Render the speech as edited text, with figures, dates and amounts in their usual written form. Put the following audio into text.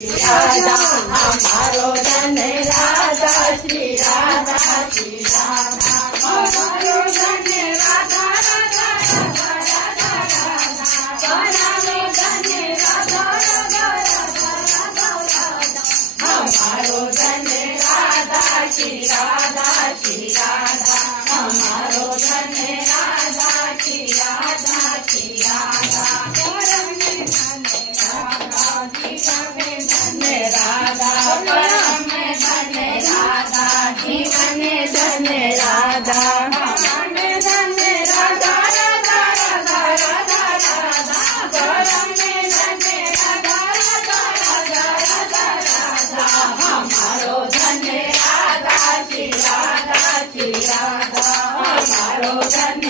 राधा हमारो धन राधा श्री राधा श्री राधा हमारो धन राधा राधा राधा राधा राधा हमारो धन राधा राधा राधा राधा हमारो धन राधा श्री राधा श्री राधा हमारो धन राधा श्री राधा श्री राधा जीवन धन राधा मन धन राधा राधा राधा राधा राधा परम धन राधा राधा राधा राधा राधा हमारो धन राधा श्री राधा श्री राधा हमारो धन